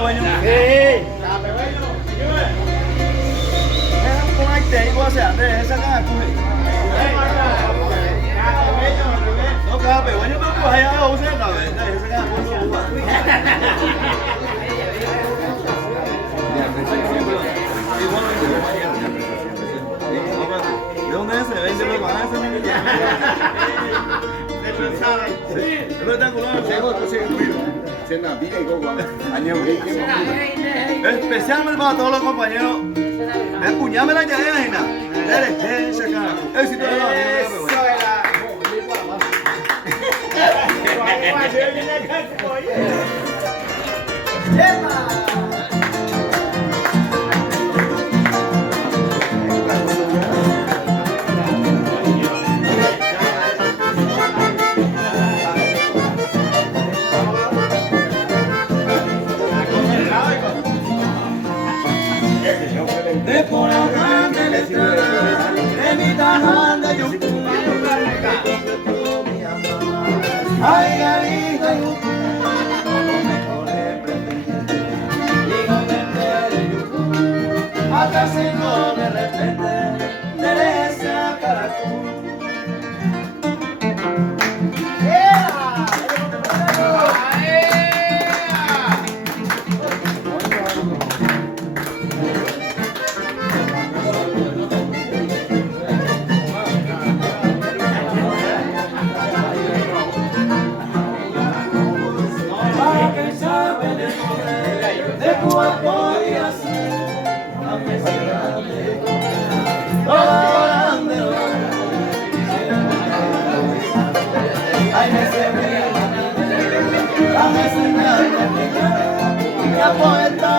pequeño. Sí. Con ai tế qua sẽ để sang cái cùi. Nó cả pequeño nó có hay ao sẽ cả vậy. Đây sang cái cùi. ¿De dónde es? ¿De dónde van a ese niño? Sí. ¿Lo están colando? Especialmente para todos los compañeros. Escuñame la llave, Gina. Dale, ese acá. Éxito de la de por acá de la estrada, de mi tajanda yo ay, garita, yo no me corre pretendiente, digo vender yo, acá se no de repente, merece a Caracol. Poeta,